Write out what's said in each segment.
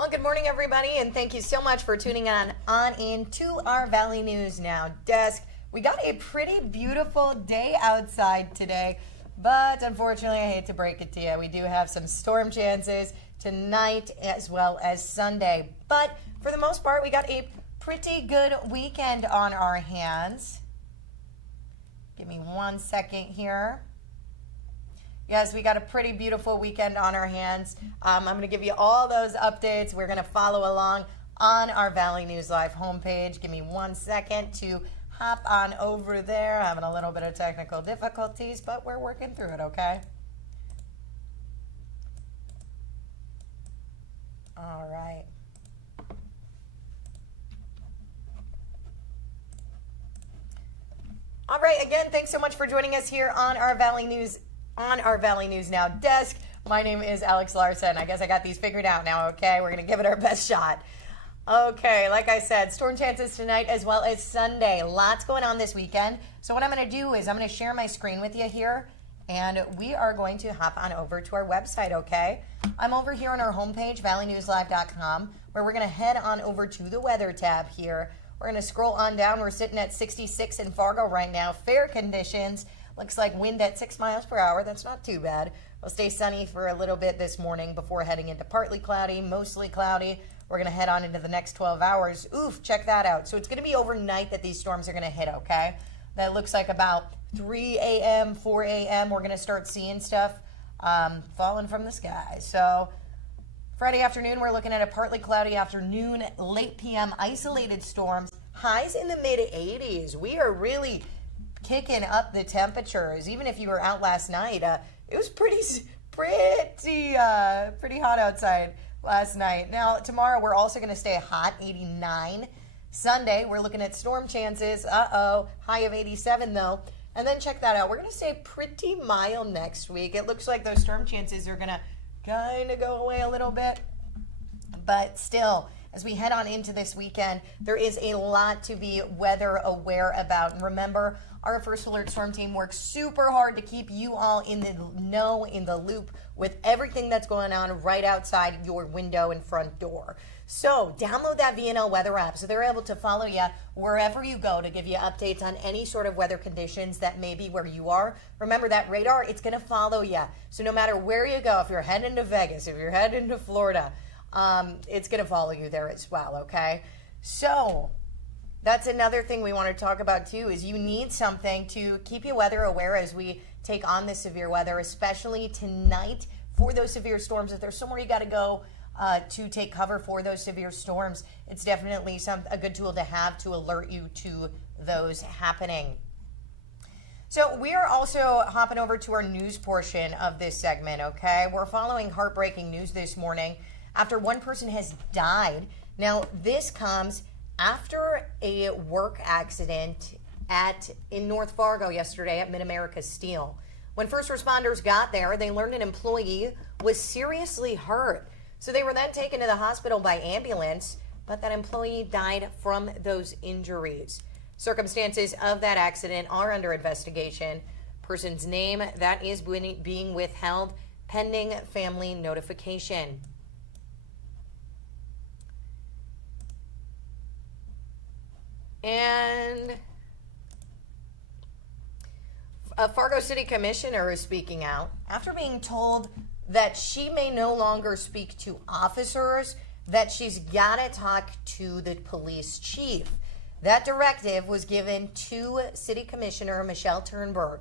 Well, good morning, everybody, and thank you so much for tuning on into our Valley News Now desk. We got a pretty beautiful day outside today, but unfortunately, I hate to break it to you, we do have some storm chances tonight as well as Sunday. But for the most part, we got a pretty good weekend on our hands. Give me 1 second here. Yes, we got a pretty beautiful weekend on our hands. I'm going to give you all those updates. We're going to follow along on our Valley News Live homepage. Give me 1 second to hop on over there. Having a little bit of technical difficulties, but we're working through it, okay? All right. All right, again, thanks so much for joining us here on our Valley News Now desk. My name is Alex Larson. I guess I got these figured out now, okay? We're going to give it our best shot. Okay, like I said, storm chances tonight as well as Sunday. Lots going on this weekend. So what I'm going to do is I'm going to share my screen with you here, and we are going to hop on over to our website, okay? I'm over here on our homepage, valleynewslive.com, where we're going to head on over to the weather tab here. We're going to scroll on down. We're sitting at 66 in Fargo right now. Fair conditions. Looks like wind at 6 miles per hour. That's not too bad. We'll stay sunny for a little bit this morning before heading into partly cloudy, mostly cloudy. We're going to head on into the next 12 hours. Oof, check that out. So it's going to be overnight that these storms are going to hit, okay? That looks like about 3 a.m., 4 a.m. We're going to start seeing stuff falling from the sky. So Friday afternoon, we're looking at a partly cloudy afternoon, late p.m., isolated storms, highs in the mid-80s. We are really kicking up the temperatures. Even if you were out last night, it was pretty hot outside last night. Now tomorrow we're also going to stay hot, 89. Sunday we're looking at storm chances. High of 87 though. And then check that out. We're going to stay pretty mild next week. It looks like those storm chances are going to kind of go away a little bit, but still, as we head on into this weekend, there is a lot to be weather aware about. And remember, our First Alert Storm Team works super hard to keep you all in the know, in the loop with everything that's going on right outside your window and front door. So download that VNL weather app so they're able to follow you wherever you go to give you updates on any sort of weather conditions that may be where you are. Remember that radar, it's going to follow you. So no matter where you go, if you're heading to Vegas, if you're heading to Florida, it's going to follow you there as well, okay? So that's another thing we want to talk about too, is you need something to keep you weather aware as we take on this severe weather, especially tonight for those severe storms. If there's somewhere you got to go to take cover for those severe storms, it's definitely a good tool to have to alert you to those happening. So we are also hopping over to our news portion of this segment, okay? We're following heartbreaking news this morning after one person has died. Now, this comes after a work accident in North Fargo yesterday at Mid-America Steel. When first responders got there, they learned an employee was seriously hurt. So they were then taken to the hospital by ambulance, but that employee died from those injuries. Circumstances of that accident are under investigation. Person's name, that is being withheld pending family notification. And a Fargo City Commissioner is speaking out after being told that she may no longer speak to officers, that she's got to talk to the police chief. That directive was given to City Commissioner Michelle Turnberg.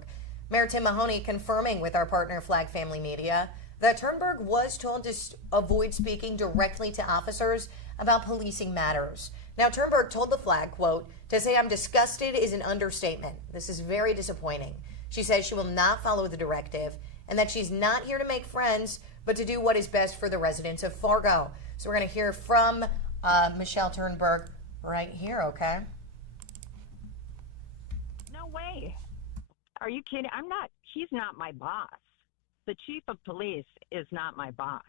Mayor Tim Mahoney confirming with our partner Flag Family Media that Turnberg was told to avoid speaking directly to officers about policing matters. Now, Turnberg told the Flag, quote, "To say I'm disgusted is an understatement. This is very disappointing." She says she will not follow the directive and that she's not here to make friends, but to do what is best for the residents of Fargo. So we're going to hear from Michelle Turnberg right here, okay? No way. Are you kidding? He's not my boss. The chief of police is not my boss.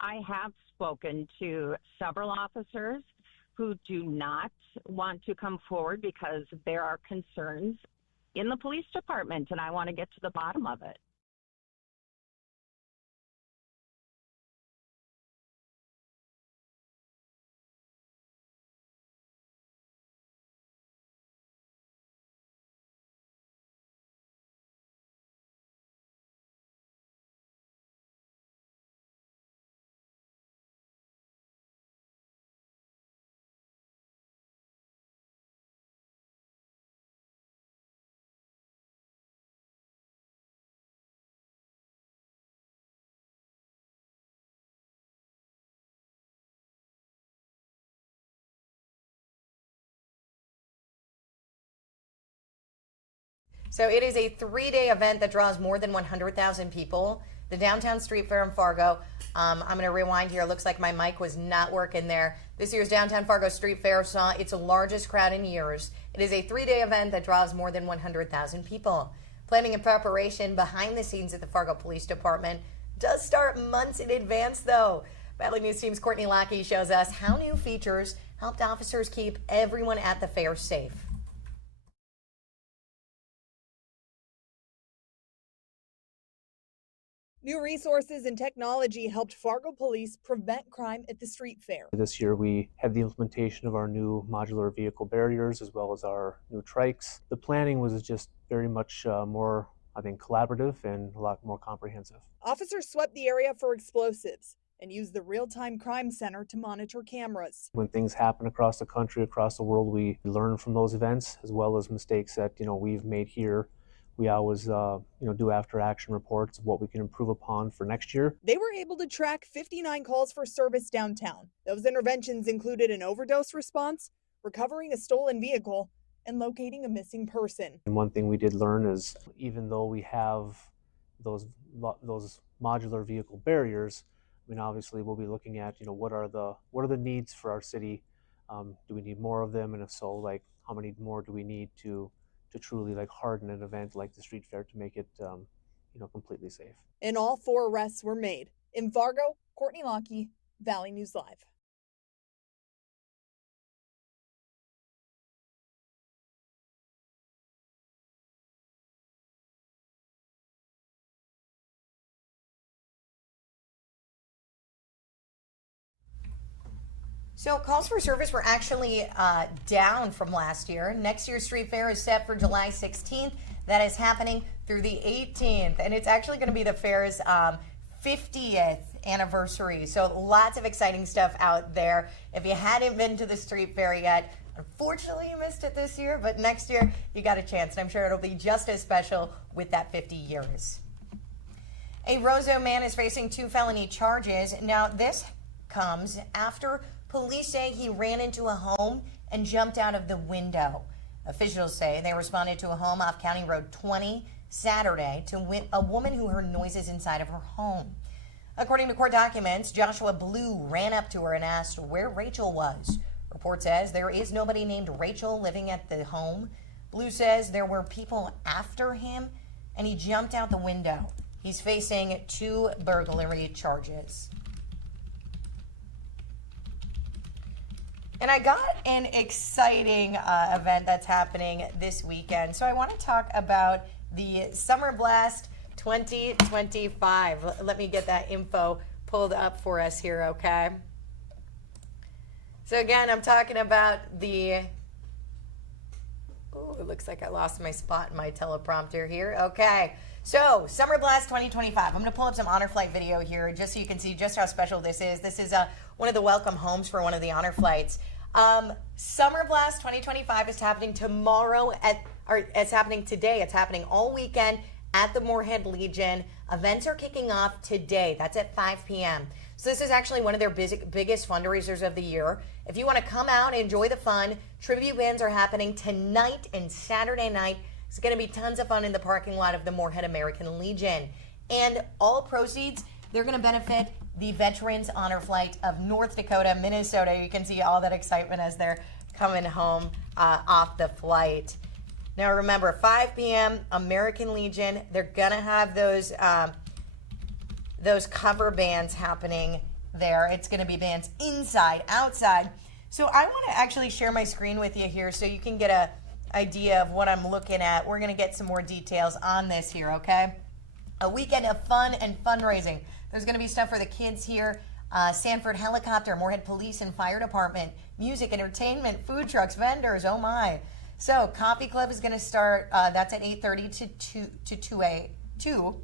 I have spoken to several officers who do not want to come forward because there are concerns in the police department, and I want to get to the bottom of it. So it is a 3-day event that draws more than 100,000 people. The Downtown Street Fair in Fargo. I'm going to rewind here. Looks like my mic was not working there. This year's Downtown Fargo Street Fair saw its largest crowd in years. It is a 3-day event that draws more than 100,000 people. Planning and preparation behind the scenes at the Fargo Police Department does start months in advance, though. Valley News Team's Courtney Lackey shows us how new features helped officers keep everyone at the fair safe. New resources and technology helped Fargo Police prevent crime at the street fair. This year we had the implementation of our new modular vehicle barriers as well as our new trikes. The planning was just very much more, I think, collaborative and a lot more comprehensive. Officers swept the area for explosives and used the real-time crime center to monitor cameras. When things happen across the country, across the world, we learn from those events as well as mistakes that we've made here. We always do after action reports of what we can improve upon for next year. They were able to track 59 calls for service downtown. Those interventions included an overdose response, recovering a stolen vehicle, and locating a missing person. And one thing we did learn is even though we have those modular vehicle barriers, I mean, obviously we'll be looking at, what are the needs for our city? Do we need more of them? And if so, like how many more do we need to truly harden an event like the street fair to make it, completely safe? And all 4 arrests were made. In Fargo, Courtney Lackey, Valley News Live. So calls for service were actually down from last year. Next year's street fair is set for July 16th. That is happening through the 18th. And it's actually going to be the fair's 50th anniversary. So lots of exciting stuff out there. If you hadn't been to the street fair yet, unfortunately you missed it this year, but next year you got a chance. And I'm sure it'll be just as special with that 50 years. A Roseau man is facing 2 felony charges. Now this comes after police say he ran into a home and jumped out of the window. Officials say they responded to a home off County Road 20 Saturday to a woman who heard noises inside of her home. According to court documents, Joshua Blue ran up to her and asked where Rachel was. Report says there is nobody named Rachel living at the home. Blue says there were people after him and he jumped out the window. He's facing 2 burglary charges. And I got an exciting event that's happening this weekend. So I want to talk about the Summer Blast 2025. Let me get that info pulled up for us here, okay? So again, I'm talking about the... Oh, it looks like I lost my spot in my teleprompter here. Okay. So, Summer Blast 2025. I'm going to pull up some Honor Flight video here just so you can see just how special this is. This is one of the welcome homes for one of the Honor Flights. Summer Blast 2025 is happening tomorrow it's happening today. It's happening all weekend at the Moorhead Legion. Events are kicking off today. That's at 5 p.m. So this is actually one of their biggest fundraisers of the year. If you want to come out and enjoy the fun, tribute bands are happening tonight and Saturday night. It's going to be tons of fun in the parking lot of the Moorhead American Legion. And all proceeds, they're going to benefit the Veterans Honor Flight of North Dakota, Minnesota. You can see all that excitement as they're coming home off the flight. Now remember, 5 p.m., American Legion, they're going to have those cover bands happening there. It's going to be bands inside, outside. So I want to actually share my screen with you here so you can get an idea of what I'm looking at. We're going to get some more details on this here, okay? A weekend of fun and fundraising. There's going to be stuff for the kids here. Sanford Helicopter, Moorhead Police and Fire Department, music, entertainment, food trucks, vendors, oh my. So Coffee Club is going to start, that's at 8:30 to 2.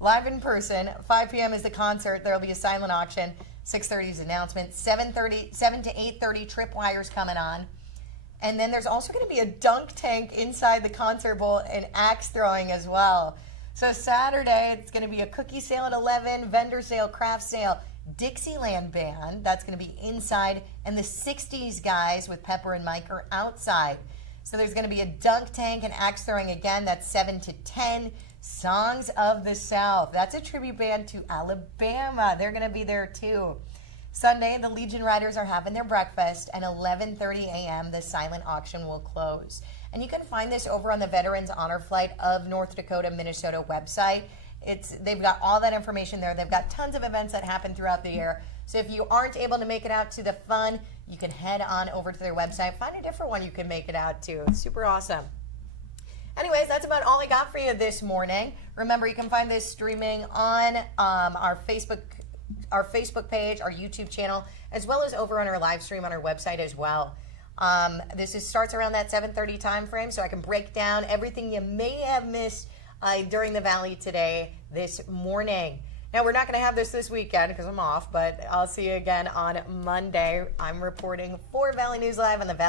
Live in person. 5 p.m. is the concert. There will be a silent auction. 6:30 is announcement. 7 to 8:30, tripwires coming on. And then there's also going to be a dunk tank inside the concert bowl and axe throwing as well. So Saturday, it's going to be a cookie sale at 11, vendor sale, craft sale, Dixieland Band. That's going to be inside. And the 60s guys with Pepper and Mike are outside. So there's going to be a dunk tank and axe throwing again. That's 7 to 10. Songs of the South. That's a tribute band to Alabama. They're going to be there too. Sunday, the Legion Riders are having their breakfast, and 11:30 a.m. the silent auction will close. And you can find this over on the Veterans Honor Flight of North Dakota, Minnesota website. They've got all that information there. They've got tons of events that happen throughout the year. So if you aren't able to make it out to the fun, you can head on over to their website, find a different one you can make it out to. It's super awesome. Anyways, that's about all I got for you this morning. Remember, you can find this streaming on our Facebook page, our YouTube channel, as well as over on our live stream on our website as well. Starts around that 7:30 time frame, so I can break down everything you may have missed during the Valley today this morning. Now, we're not going to have this weekend because I'm off, but I'll see you again on Monday. I'm reporting for Valley News Live on the Valley